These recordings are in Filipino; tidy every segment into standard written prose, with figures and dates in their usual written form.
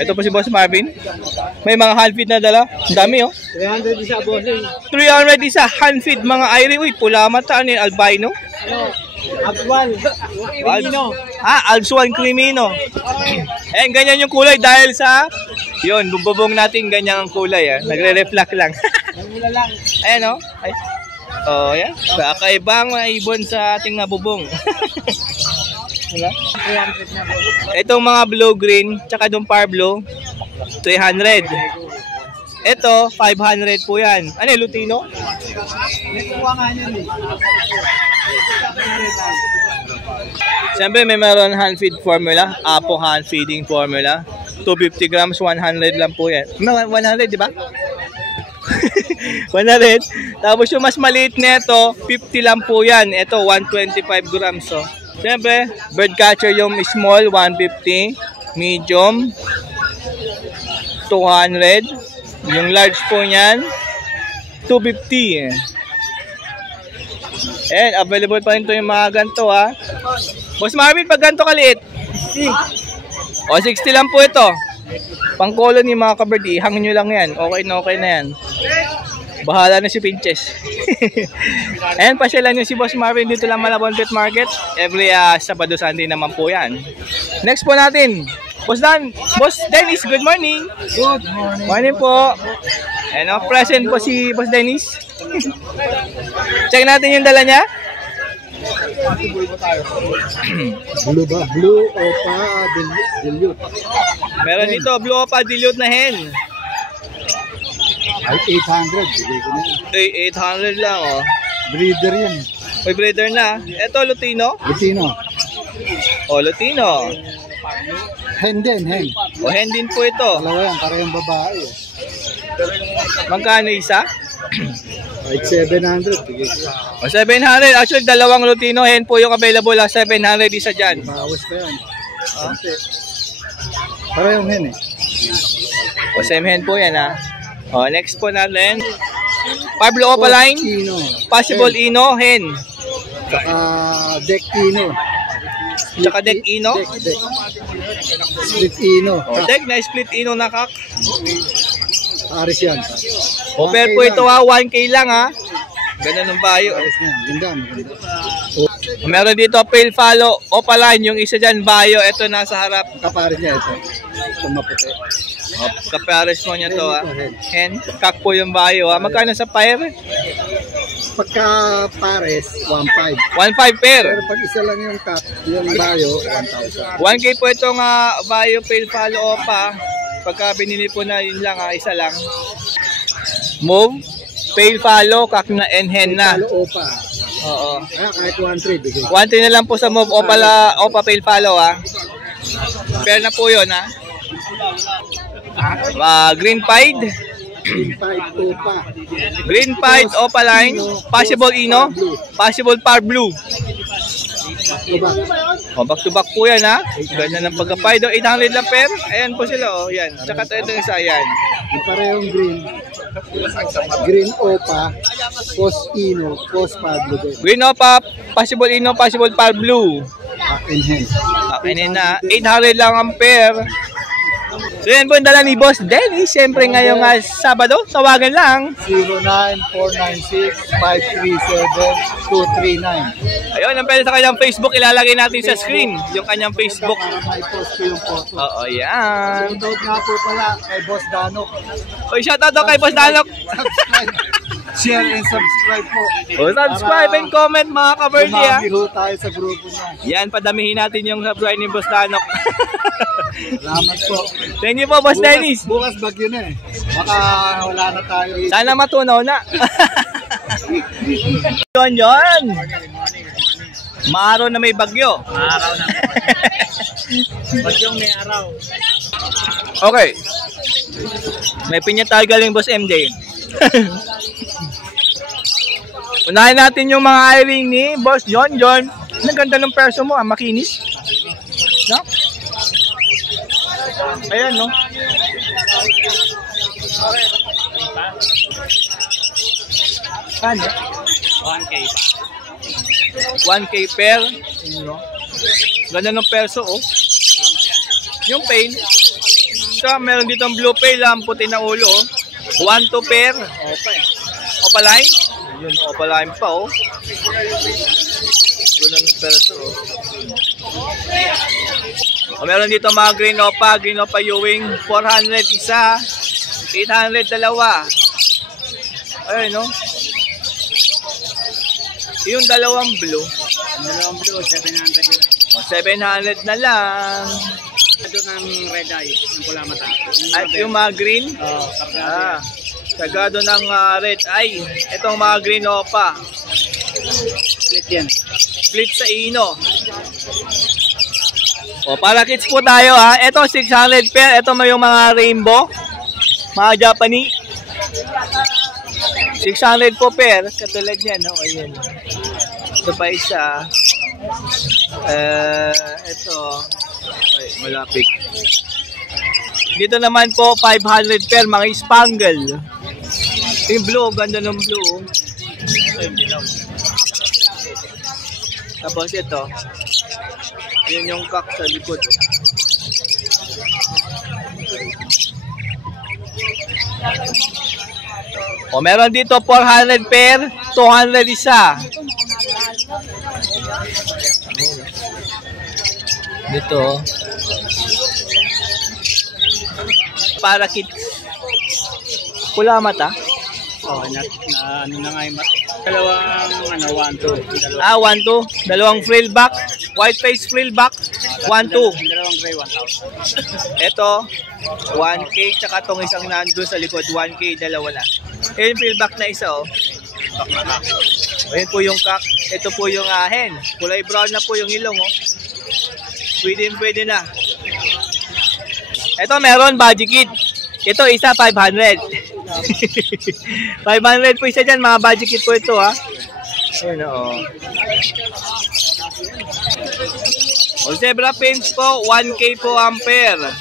Ito po si Boss Marvin. May mga hand feed na dala. Ang dami oh. 300 isa, boss. 300 isa hand feed mga Irie. Uy, pula mata. Ano yung albino? Abwan. Crimino. Alpsuan Crimino. Ayan, ganyan yung kulay dahil sa yun, bububong natin ganyan ang kulay. Nagre-reflect lang. Ayan oh. Ay. Oh, yan. Kakaibang ibon sa ating nabubong. Itong mga blue-green, tsaka itong par blue, 300. Ito, 500 po yan. Ano yung Lutino? Siyempre, may meron hand feed formula. Apo hand feeding formula. 250 grams, 100 lang po yan. 100, di ba? 100. Tapos yung mas maliit nito, 50 lang po yan. Ito, 125 grams. So, siyempre, bird catcher yung small, 150. Medium, 200. Yung large po niyan, 250. And available pa rin ito yung mga ganito ha. Boss Marvin, pag ganito kaliit? O, 60 lang po ito. Pang colony mga kabird, ihang nyo lang yan. Okay na yan. Bahala na si Pinches. Ayan, pasyalan nyo si Boss Marvin dito lang Malabon Pet Market. Every Sabado, Sunday naman po yan. Next po natin, Boss Dennis, good morning. Good morning. Morning po. Ayan o, present po si Boss Dennis. Check natin yung dala niya. Blue Opa Dilute. Meron dito, Blue Opa Dilute na hen. Ay, 800. Bigay ko na. Ay, 800 lang oh. Breeder yan. May breeder na. Ito, Lutino. Lutino. O, Lutino. Hen din, hen. O, hen din po ito. Dalawa yan, parehong babae. Magkano isa? Ay, 700. Bigay ko. O, 700. Actually, dalawang Lutino hen po yung available. 700 isa dyan. Bawas pa yan. Parehong hen eh. O, same hen po yan ha. O, next po natin. Pablo Opaline. Possible Ino hen. Saka Deck Ino. Tsaka Deck Ino. Split Ino. O, Deck na split Ino na kak. Paris yan. O, pero po ito ha, 1K lang ha. Ganun ng bayo. Paris yan. Ganda. Meron dito pale follow Opaline. Yung isa dyan bayo. Ito nasa harap. Kaparis niya ito. Ito maputi. O, kapares mo niya to ha. Hen. Kak po yung bayo ha. Magkano sa pair? Pagka pares, 1.5. 1.5 pair. Pero pag isa lang yung cut, yung bayo, 1,000. 1K po itong bayo pale follow Opa. Pagka binili po na yun lang isa lang. Move. Pale follow, kak na and hen na. Follow Opa. Oo. Kaya kahit 1.3 bigay. 1.3 na lang po sa move Opa pale follow ha. Pair na po yun ha. Green pied. Green pied Opa. Green pied Opaline. Possible Ino. Possible par blue. O, back to back po yan ha. Ganda ng pagka-pied. 800 lang pair. Ayan po sila o. Yan. Tsaka ito isa. Ayan. Yung parehong green. Green Opa. Post Ino. Post Pablo din. Green Opa. Possible Ino. Possible par blue. In hand. Akin na. 800 lang ang pair. So yan po yung dala ni Boss Dennis. Siyempre ngayong Sabado, tawagan lang 09496537-239. Ayun, ang pwede sa kanyang Facebook, ilalagay natin sa screen yung kanyang Facebook. Para may post ko yung photo. Oo, yan. Shoutout nga po pala kay Boss Danok. Oy, shoutout daw kay Boss Danok. Subscribe. Share and subscribe po. O, subscribe and comment mga ka-birdie ha. Dumami ho tayo sa grupo niya. Yan, padamihin natin yung subscribe ni Boss Danok. Salamat po. Thank you po, Boss Dennis. Bukas bagyo na eh. Baka wala na tayo rito. Sana matunaw na. Yun. Maaraw na may bagyo. Araw na. Bagyong may araw. Okay. May pinya tayo galing Boss MJ. Unahin natin yung mga hiring ni Boss John. Ang ganda ng perso mo, makinis. No? Ayan, no? Ano? 1K pa. 1K pair. Ganda ng perso, oh. Yung pail. So, meron ditong blue pail, ang puti na ulo. 1-2 pair. Opaline. Yun, opaline pa, oh. Ganun ng perso, oh. O, meron dito mga green opa Ewing. 400 isa. 800 dalawa. Ayun, no? Yung dalawang blue. 700 yun. O, 700 na lang. Ito ng red eye, ng pula mata. At yung mga green? Sagado ng red eye. Itong mga green opa. Split yan. Split sa ino. O, para kits po tayo, ha. Ito 600 pair. Ito may yung mga rainbow. Mga Japanese. 600 po pair. Katulad yan, no? Ayan. Ito pa isa. Ito. Ay, malapit. Dito naman po 500 pair. Mga spangle. Yung blue. Ganda ng blue. Tapos ito. Yun yung cock sa likod. O, meron dito 400 pair, 200 isa. Dito. Para kit. Pula mata. Oh, ano na nga yung mata. Dalawang 1-2. 1-2. Dalawang frill back. White face frill back. 1-2. Dalawang gray 1,000. Ito, 1K. Tsaka itong isang nandun sa likod, 1K. Dalawa na. Yung frill back na isa, oh. Ayan po yung cock. Ito po yung hen. Kulay brown na po yung ilong, oh. Pwede na. Ito, meron budgie kit. Ito, isa 500. 500 po isa dyan, mga budget kit po ito, ha. Ayun, oh. O, zebra pins po, 1K po ampere.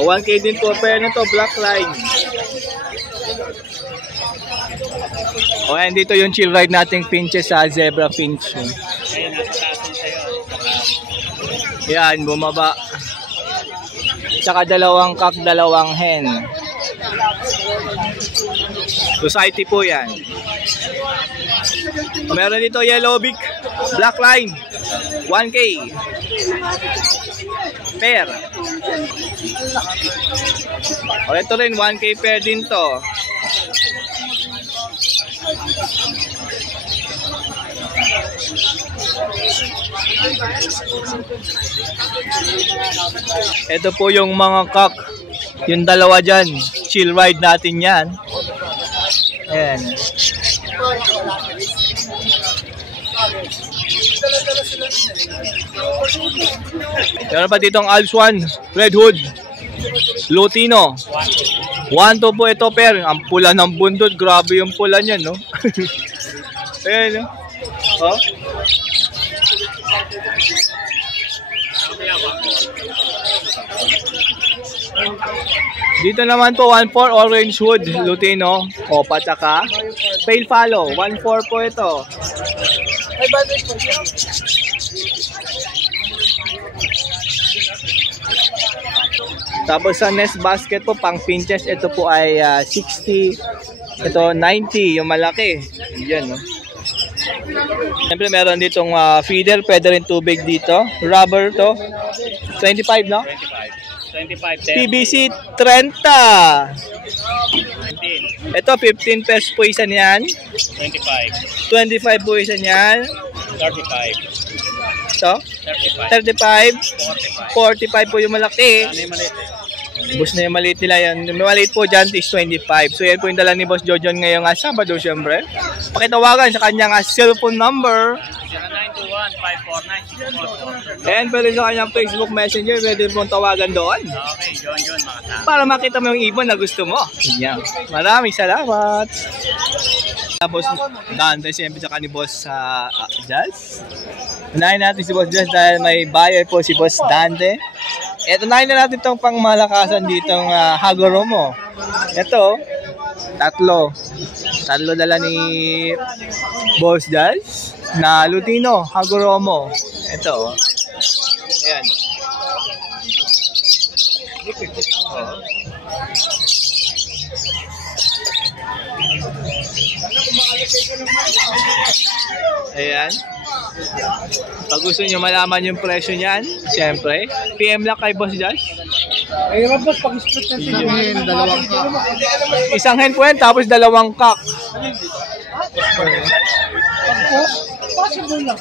O, 1K din po pair na to, black line. O, and dito yung chill ride nating pinches sa zebra pinch. Ayun, nasa tasin sa'yo. Yan, bumaba. Tsaka dalawang cock, dalawang hen. Society po yan. Meron dito yellow beak, black line, 1K. Pair. O, ito rin, 1K pair din to. Ito po yung mga cock. Yung dalawa dyan. Chill ride natin yan. Ayan. Meron pa ditong Alps 1. Red Hood. Lutino. 1-2 po ito, per. Ang pula ng bundod. Grabe yung pula niyan, no? Ayan, no? Oh. Dito naman po 1-4 Orange Wood Lutino. O, patsaka Pale Follow. 1-4 po ito. Tapos sa Nest Basket po, pang pinches, ito po ay 60. Ito 90, yung malaki. Yan, no? Siyempre meron ditong feeder, pwede rin tubig dito. Rubber to. 25, no? 25. PVC 30. Ito 15 pesos po isa niyan. 25 po isa niyan. 35. Ito? 35. 45 po yung malaki. Bus na yung maliit nila yan. Yung maliit po dyan is 25. So yan po yung dala ni Boss Jojon ngayong Sabado, syempre. Pakitawagan sa kanyang cellphone number 0921-549-644. and pwede sa kanyang Facebook Messenger. Pwede pong tawagan doon. Okay, John, mga tao. Para makita mo yung ibon na gusto mo. Yan. Maraming salamat. Tapos Dante siyempre sa ni Boss Jazz. Unahin natin si Boss Jazz dahil may buyer po si Boss Dante. Ito, unahin na natin itong pangmalakasan ditong Hagoromo. Ito, Tatlo dala ni Boss Jazz na Lutino Hagoromo. Ito, oh. Ayan. Oh. Ayan. Pag gusto nyo malaman yung presyo niyan, siyempre, PM lang kay Boss Josh. Mahirap ba pag-split na sila? Dalawang ka. Isang hen po yan, tapos dalawang cock. Possible lang.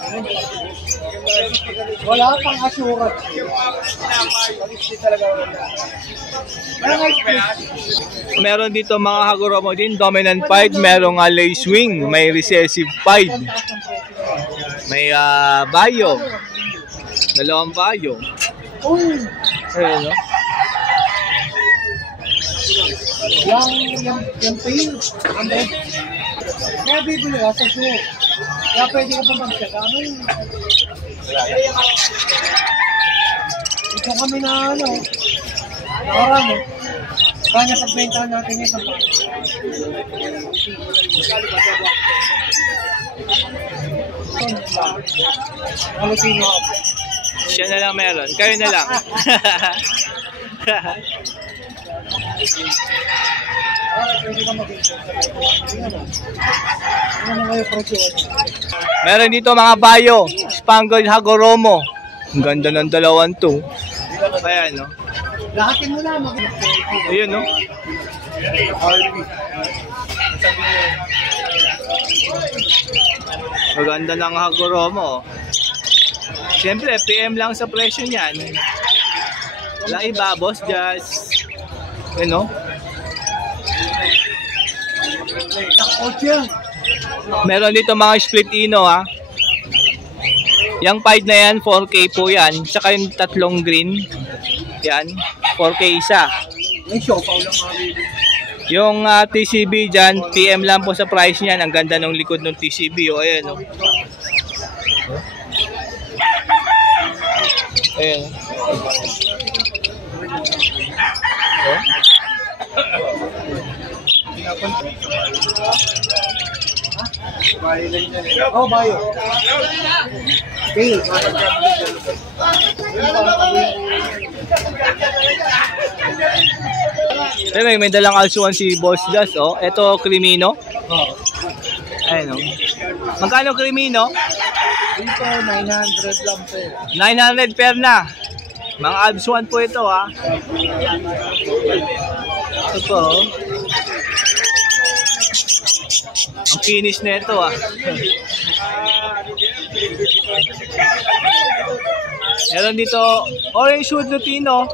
Wala pang assurance. Meron dito mga Hagoromo din, dominant pied, merong lace wing, may recessive pied. May bayo. Dalawang bayo. Ayun, no? Yung pain. Kaya bibili ka sa show. Kaya pwede ka pa mag-check. Ito kami na nakarami. Kanya pagbentahan natin yung sampag. Alutino ako. Siya na lang meron. Kayo na lang. Meron dito mga bayo. Spangled Hagoromo. Ang ganda ng dalawan to. Ayan, no? Lahatin mo na. Ayun, no? Maganda ng Hagoromo. Siyempre, PM lang sa presyo niyan. Walang iba, Boss Jazz. Ayun, no? Meron dito mga split ino, ha? Yung pied na yan, 4K po yan. Tsaka yung tatlong green. Yan, 4K isa. Yung TCB dyan, PM lang po sa price niyan. Ang ganda ng likod ng TCB. O, ayan, o. Ayan. Oh, bayo. Okay. May dalang alsuan si Boss Jazz, oh. Ito, Crimino. Oh. Ayun, oh. Magkano Crimino? Dito, 900 lang po. 900 per na. Mga alsuan po ito, ha. Ito po, oh. Ang finish na ito, ah. Meron dito orange hood Lutino.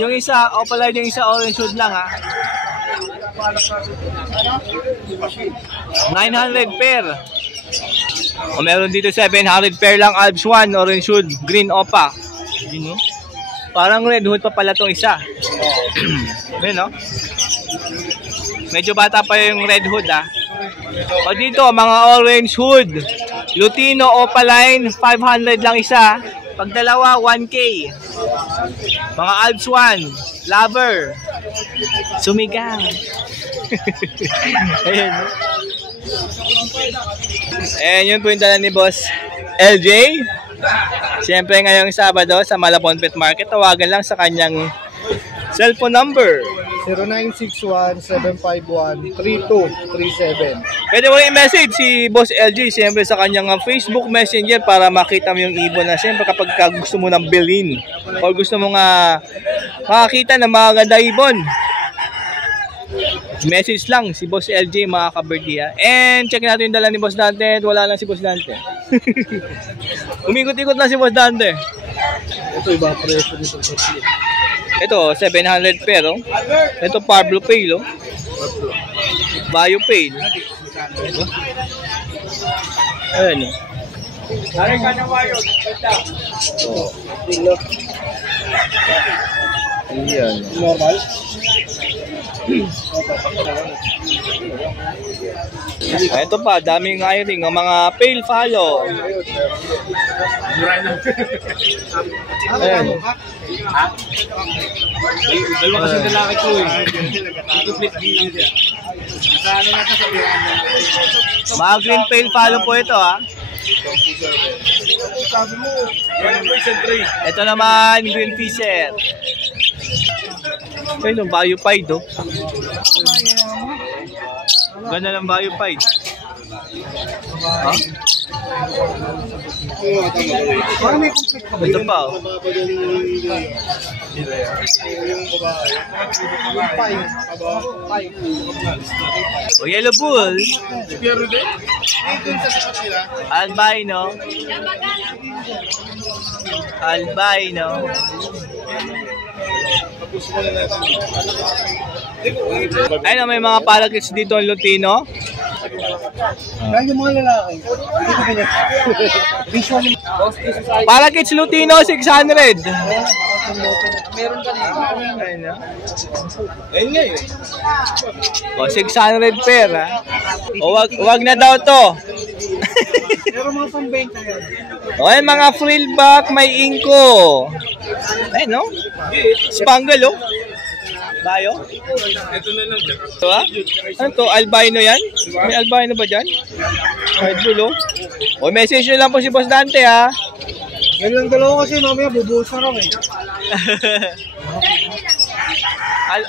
Yung isa, opaline yung isa orange hood lang, ah. 900 per. O meron dito 700 per lang Alps 1 orange hood green opa. You know? Parang red hood pa pala tong isa. Ayun, no? Medyo bata pa yung red hood, ah. O dito, mga orange hood Lutino opaline, 500 lang isa. Pag dalawa, 1K. Mga Alps 1 lover sumigang. Ayan. Ayan yun po yung dala ni Boss LJ. Siyempre ngayong Sabado sa Malabon Pet Market, tawagan lang sa kanyang cellphone number 0961-751-3237. Pwede mo i-message si Boss LJ siyempre sa kanyang Facebook Messenger para makita mo yung ibon na siyempre kapag gusto mo ng bilhin o gusto mo nga makakita ng mga ganda ibon. Message lang si Boss LJ mga kaberdiya. And check natin yung dala ni Boss Dante. Wala lang si Boss Dante. Umikot-ikot lang si Boss Dante. Ito iba presyo nito. Ito 700 pero. Ito Pablo Pale, oh. Bayo Pale. Ayan, oh. Ayan. Normal. Ito pa, daming hiring ang mga pale follow. Ayan. Dalawa kasi lalaki ko eh. Complete din lang siya. Mga green pale follow po ito ha. Ito naman, green fisher. Ito yung biopide oh. Ganda ng biopide. Ha? Ito pa oh. O yellow bull. Albino. Albino. Ayun, may mga palakits dito ang Lutino. Kaya yung mga lalaki. Palakits Lutino 600. Meron ka na. Ayun na. Ayun nga yun. O 600 pair ha. O wag na daw to. Pero mga pambenta yan. O ayun, mga frill back, may inko. Ayun no. Spangle oh. Bayo? Ito na lang. Ito ha? Ano to? Albino yan? May albino ba dyan? Hard bull oh. O message nyo lang po si Boss Dante ha. Yan lang dalawa kasi mamaya bubuhos na raw eh.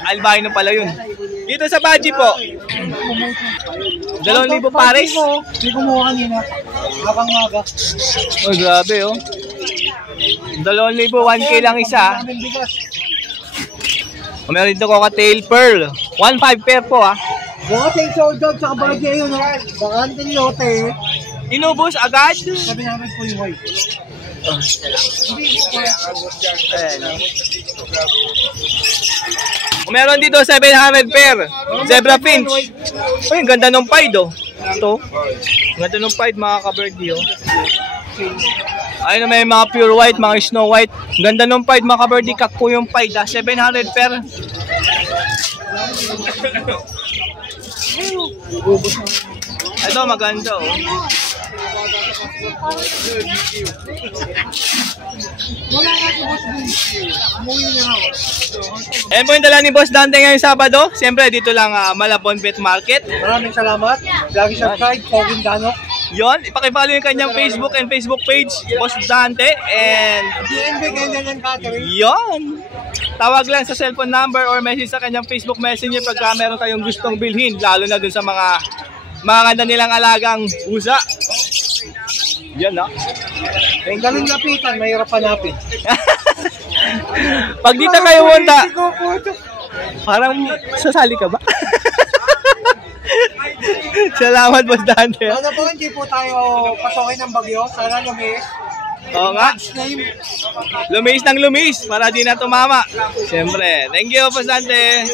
Albino pala yun. Dito sa Baji po. 2,000 pares. Hindi kumuha kanina. Habang maga. Oh, grabe oh. 2,000, 1K lang isa. O, meron dito cocktail pearl. 1,500 pair po ah. Baka tayo sold out sa kabagay yun ha. Baka antin lote. Inubos agad. Sabi namin po yung white. Ayan. O, meron dito 700 pair. Zebra finch. Ay, ang ganda ng pied oh. Ito. Ang ganda ng pied mga ka-birdie oh. Ayun, may mga pure white, mga snow white. Ang ganda ng pied mga ka-birdie. Kak po yung pied ah. 700 pair. Ito maganda oh. Ayan po yung dala ni Boss Dante ngayong Sabado. Siyempre dito lang Malabon Pet Market. Maraming salamat. Lagi subscribe. Poging Dano. Yon, ipakipollow yung kanyang Facebook and Facebook page, Boss Dante, and DNB Ganyan Catering. yon. Tawag lang sa cellphone number or message sa kanyang Facebook Messenger pagka meron kayong gustong bilhin, lalo na dun sa mga ganda nilang alagang pusa. Yan na. Ang galing lapitan, mahirap hanapin. Pag dito kayo punta, parang sasali ka ba? Salamat Boss Dante. Ano po, hindi po tayo pasokin ng bagyo. Sana lumis. Oo nga. Lumis ng lumis para di na tumama. Siyempre. Thank you Boss Dante.